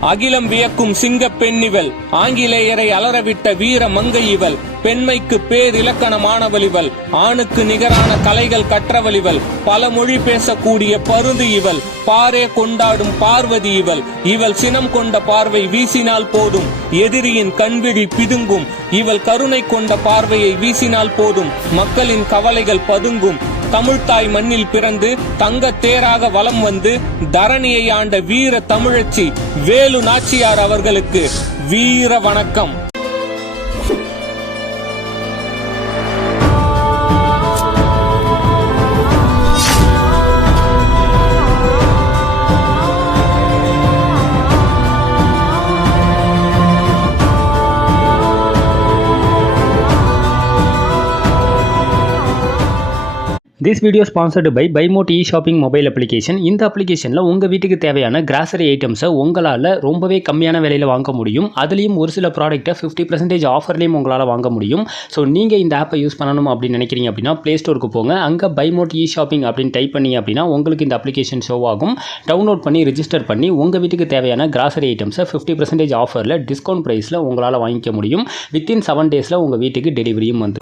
அகிலம் வியக்கும் சிங்க பெண்ணிவள், ஆங்கிலேயரை அலறவிட்ட வீர மங்கை இவள், பெண்மைக்கு பேரிலக்கணமானவள் இவள், ஆணுக்கு நிகரான கலைகள் கற்றவள், பல மொழி பேசக்கூடிய பருந்து இவள், பாரே கொண்டாடும் பார்வதி இவள், இவள் சினம் கொண்ட பார்வை வீசினால் போதும் எதிரியின் கண்விழி பிதுங்கும், இவள் கருணை கொண்ட பார்வையை வீசினால் போதும் மக்களின் கவலைகள் பதுங்கும். தமிழ்தாய் மண்ணில் பிறந்து தங்க தேராக வலம் வந்து தரணியை ஆண்ட வீர தமிழச்சி வேலு நாச்சியார் அவர்களுக்கு வீர வணக்கம். This video sponsored by BuyMote e-shopping mobile application. இந்த அப்ளிகேஷனில் உங்கள் வீட்டுக்கு தேவையான கிராசரி ஐட்டம்ஸை உங்களால் ரொம்பவே கம்மியான விலையில் வாங்க முடியும். அதுலேயும் ஒரு சில ப்ராடக்ட்டை 50% ஆஃபர்லேயும் உங்களால் வாங்க முடியும். ஸோ நீங்கள் இந்த ஆப்பை யூஸ் பண்ணணும் அப்படின்னு நினைக்கிறீங்க அப்படின்னா ப்ளே ஸ்டோருக்கு போங்க. அங்கே BuyMote e-shopping அப்படின்னு டைப் பண்ணி அப்படின்னா உங்களுக்கு இந்த அப்ளிகேஷன் ஷோ ஆகும். டவுன்லோட் பண்ணி ரிஜிஸ்டர் பண்ணி உங்கள் வீட்டுக்கு தேவையான கிராசரி ஐட்டம்ஸை 50% ஆஃபரில் டிஸ்கவுண்ட் ப்ரைஸில் உங்களால் வாங்கிக்க முடியும். வித்தின் 7 days உங்கள் வீட்டுக்கு டெலிவரியும் வந்து.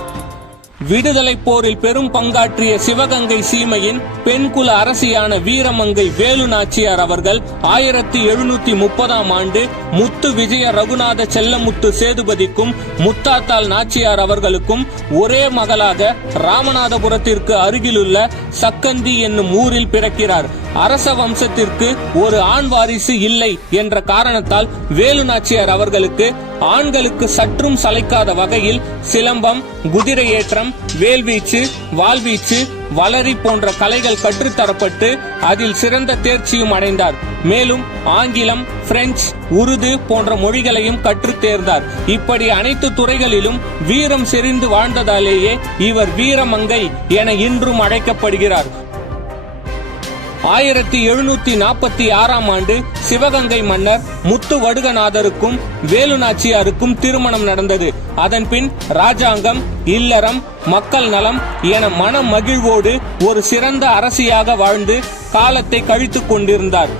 விடுதலை போரில் பெரும் பங்காற்றிய சிவகங்கை சீமையின் பெண்குல அரசியான வீரமங்கை வேலு நாச்சியார் அவர்கள் 1730 ஆண்டு முத்து விஜய ரகுநாத செல்லமுத்து சேதுபதிக்கும் முத்தாத்தாள் நாச்சியார் அவர்களுக்கும் ஒரே மகளாக ராமநாதபுரத்திற்கு அருகிலுள்ள சக்கந்தி என்னும் ஊரில் பிறக்கிறார். அரச வம்சத்திற்கு ஒரு ஆண் வாரிசு இல்லை என்ற காரணத்தால் வேலு நாச்சியார் அவர்களுக்கு ஆண்களுக்கு சற்றும் சளைக்காத வகையில் சிலம்பம், குதிரை ஏற்றம், வேல்வீச்சு, வாள்வீச்சு, வளரி போன்ற கலைகள் கற்றுத்தரப்பட்டு அதில் சிறந்த தேர்ச்சியும் அடைந்தார். மேலும் ஆங்கிலம், பிரெஞ்சு, உருது போன்ற மொழிகளையும் கற்றுத் தேர்ந்தார். இப்படி அனைத்து துறைகளிலும் வீரம் செறிந்து வாழ்ந்ததாலேயே இவர் வீரமங்கை என இன்றும் அழைக்கப்படுகிறார். 1746 ஆண்டு சிவகங்கை மன்னர் முத்து வடுகநாதருக்கும் வேலு நாச்சியாருக்கும் திருமணம் நடந்தது. அதன் பின் ராஜாங்கம், இல்லறம், மக்கள் நலம் என மன மகிழ்வோடு ஒரு சிறந்த அரசியாக வாழ்ந்து காலத்தை கழித்துக் கொண்டிருந்தார்.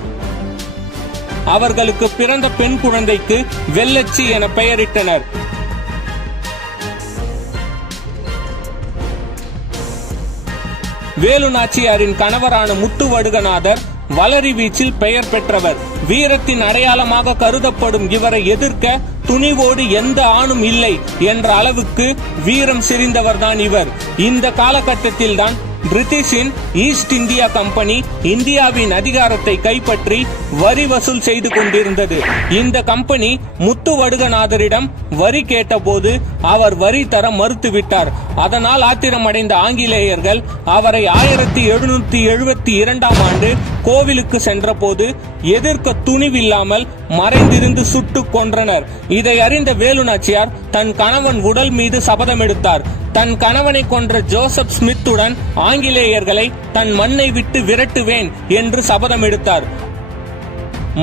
அவர்களுக்கு பிறந்த பெண் குழந்தைக்கு வெள்ளச்சி என பெயரிட்டனர். வேலு நாச்சியாரின் கணவரான முத்து வடுகநாதர் வளரி வீச்சில் பெயர் பெற்றவர். வீரத்தின் அடையாளமாக கருதப்படும் இவரை எதிர்க்க துணிவோடு எந்த ஆணும் இல்லை என்ற அளவுக்கு வீரம் செறிந்தவர்தான் இவர். இந்த காலகட்டத்தில் தான் பிரிட்டிஷின் ஈஸ்ட் இந்தியா கம்பெனி இந்தியாவின் அதிகாரத்தை கைப்பற்றி வரி வசூல் செய்து கொண்டிருந்தது. இந்த கம்பெனி முத்து வடுகநாதரிடம் வரி கேட்டபோது அவர் வரி தர மறுத்துவிட்டார். அதனால் ஆத்திரமடைந்த ஆங்கிலேயர்கள் அவரை 1772 ஆண்டு கோவிலுக்கு சென்ற போது எதிர்க்க துணிவில்லாமல் மறைந்திருந்து சுட்டு கொன்றனர். இதை அறிந்த வேலு நாச்சியார் தன் கணவன் உடல் மீது சபதம் எடுத்தார். தன் கணவனை கொன்ற ஜோசப் ஸ்மித்துடன் ஆங்கிலேயர்களை தன் மண்ணை விட்டு விரட்டுவேன் என்று சபதம் எடுத்தார்.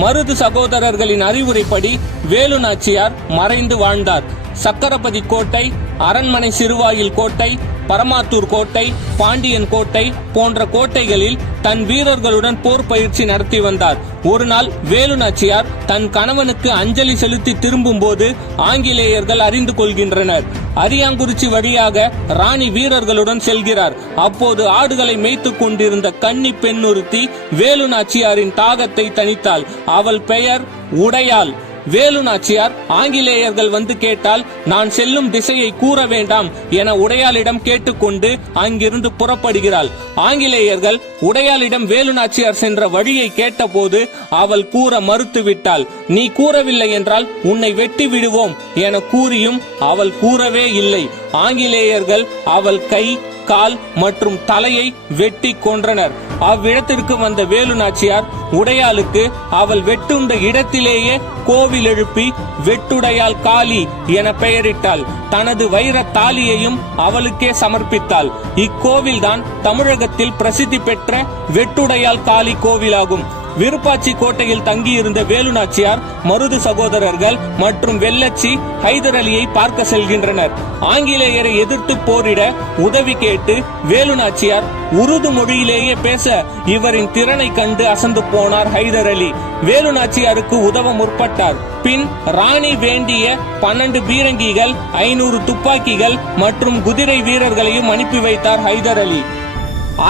மருது சகோதரர்களின் அறிவுரைப்படி வேலு நாச்சியார் மறைந்து வாழ்ந்தார். சக்கரபதி கோட்டை, அரண்மனை சிறுவாயில் கோட்டை, பரமாத்தூர் கோட்டை, பாண்டியன் கோட்டை போன்ற கோட்டைகளில் தன் வீரர்களுடன் போர் பயிற்சி நடத்தி வந்தார். ஒரு நாள் வேலு நாச்சியார் தன் கணவனுக்கு அஞ்சலி செலுத்தி திரும்பும் போது ஆங்கிலேயர்கள் அறிந்து கொள்கின்றனர். அரியாங்குறிச்சி வழியாக ராணி வீரர்களுடன் செல்கிறார். அப்போது ஆடுகளை மேய்த்துக் கொண்டிருந்த கன்னி பெண்ணொருத்தி வேலு நாச்சியாரின் தாகத்தை தணித்தாள். அவள் பெயர் உடையாள். வேலு நாச்சியார் ஆங்கிலேயர்கள் வந்து கேட்டால் நான் செல்லும் திசையை கூற வேண்டாம் என உடையாளிடம் கேட்டுக்கொண்டு அங்கிருந்து புறப்படுகிறாள். ஆங்கிலேயர்கள் உடையாளிடம் வேலு நாச்சியார் சென்ற வழியை கேட்டபோது அவள் கூற மறுத்துவிட்டாள். நீ கூறவில்லை என்றால் உன்னை வெட்டி விடுவோம் என கூறியும் அவள் கூறவே இல்லை. ஆங்கிலேயர்கள் அவள் கை, கால் மற்றும் தலையை வெட்டி கொன்றனர். அவ்விடத்திற்கு வந்த வேலு நாச்சியார் உடையாளுக்கு அவள் வெட்டுண்ட இடத்திலேயே கோவில் எழுப்பி வெட்டுடையாள் காளி என பெயரிட்டாள். தனது வைர தாலியையும் அவளுக்கே சமர்ப்பித்தாள். இக்கோவில்தான் தமிழகத்தில் பிரசித்தி பெற்ற வெட்டுடையாள் காளி கோவிலாகும். விருப்பாச்சி கோட்டையில் தங்கியிருந்த வேலு நாச்சியார் மருது சகோதரர்கள் மற்றும் வெள்ளச்சி ஹைதர் அலியை பார்க்க செல்கின்றனர். ஆங்கிலேயரை எதிர்த்து போரிட உதவி கேட்டு வேலு நாச்சியார் உருது மொழியிலேயே பேச இவரின் திறனை கண்டு அசந்து போனார் ஹைதர் அலி. வேலு நாச்சியாருக்கு உதவ முற்பட்டார். பின் ராணி வேண்டிய 12 பீரங்கிகள், 500 துப்பாக்கிகள் மற்றும் குதிரை வீரர்களையும் அனுப்பி வைத்தார் ஹைதர் அலி.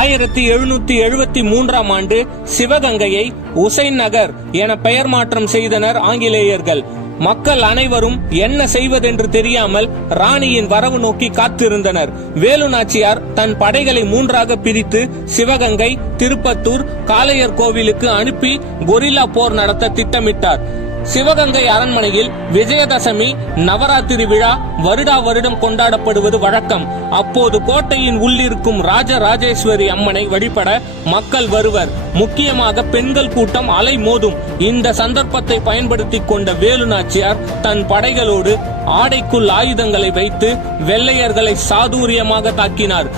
1773ஆம் ஆண்டு சிவகங்கையை உசைன் நகர் என பெயர் மாற்றம் செய்தனர் ஆங்கிலேயர்கள். மக்கள் அனைவரும் என்ன செய்வதென்று தெரியாமல் ராணியின் வரவு நோக்கி காத்திருந்தனர். வேலு நாச்சியார் தன் படைகளை 3ஆக பிரித்து சிவகங்கை, திருப்பத்தூர், காளையர் கோவிலுக்கு அனுப்பி கொரில்லா போர் நடத்த திட்டமிட்டார். சிவகங்கை அரண்மனையில் விஜயதசமி நவராத்திரி விழா வருடம் கொண்டாடப்படுவது வழக்கம். அப்போது கோட்டையின் உள்ளிருக்கும் ராஜராஜேஸ்வரி அம்மனை வழிபட மக்கள் வருவர். முக்கியமாக பெண்கள் கூட்டம் அலை மோதும். இந்த சந்தர்ப்பத்தை பயன்படுத்தி கொண்ட வேலு நாச்சியார் தன் படைகளோடு ஆடைக்குள் ஆயுதங்களை வைத்து வெள்ளையர்களை சாதுரியமாக தாக்கினார்.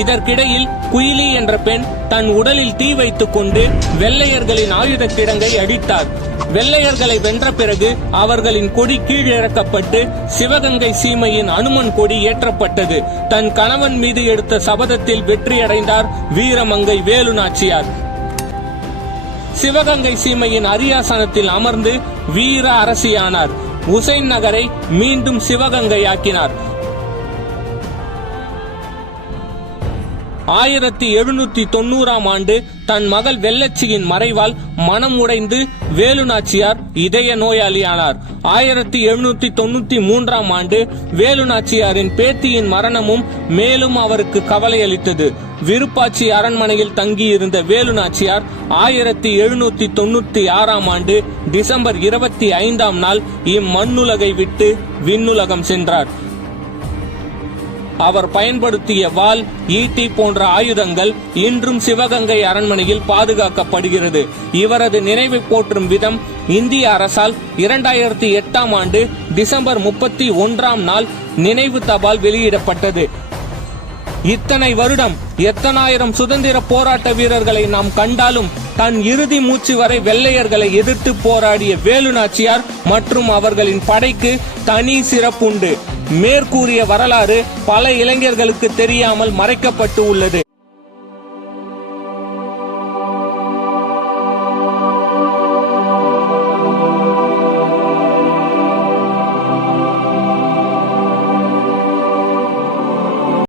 இதற்கிடையில் குயிலி என்ற பெண் தன் உடலில் தீ வைத்துக் கொண்டு வெள்ளையர்களின் ஆயுத கிடங்கை அடித்தார். வெள்ளையர்களை வென்ற பிறகு அவர்களின் கொடி கீழிறக்கப்பட்டு சிவகங்கை சீமையின் அனுமன் கொடி ஏற்றப்பட்டது. தன் கணவன் மீது எடுத்த சபதத்தில் வெற்றியடைந்தார் வீரமங்கை வேலு நாச்சியார். சிவகங்கை சீமையின் அரியாசனத்தில் அமர்ந்து வீர அரசியானார். உசைன் நகரை மீண்டும் சிவகங்கையாக்கினார். 1790ஆம் ஆண்டு தன் மகள் வெள்ளச்சியின் மறைவால் மனம் உடைந்து வேலு நாச்சியார் இதய நோயாளியானார். 1793ஆம் ஆண்டு வேலு நாச்சியாரின் பேத்தியின் மரணமும் மேலும் அவருக்கு கவலை அளித்தது. விருப்பாட்சி அரண்மனையில் தங்கியிருந்த வேலு நாச்சியார் 1796ஆம் ஆண்டு டிசம்பர் 25ஆம் நாள் இம்மண்ணுலகை விட்டு விண்ணுலகம் சென்றார். அவர் பயன்படுத்திய வாள், ஈட்டி போன்ற ஆயுதங்கள் இன்றும் சிவகங்கை அரண்மனையில் பாதுகாக்கப்படுகிறது. இவரது நினைவை போற்றும் விதம் இந்திய அரசால் 2008ஆம் ஆண்டு டிசம்பர் 31ஆம் நாள் நினைவு தபால் வெளியிடப்பட்டது. இத்தனை வருடம் எத்தனாயிரம் சுதந்திர போராட்ட வீரர்களை நாம் கண்டாலும் தன் இறுதி மூச்சு வரை வெள்ளையர்களை எதிர்த்து போராடிய வேலு நாச்சியார் மற்றும் அவர்களின் படைக்கு தனி சிறப்புண்டு. மேற்கூறிய வரலாறு பல இளைஞர்களுக்கு தெரியாமல் மறைக்கப்பட்டு உள்ளது.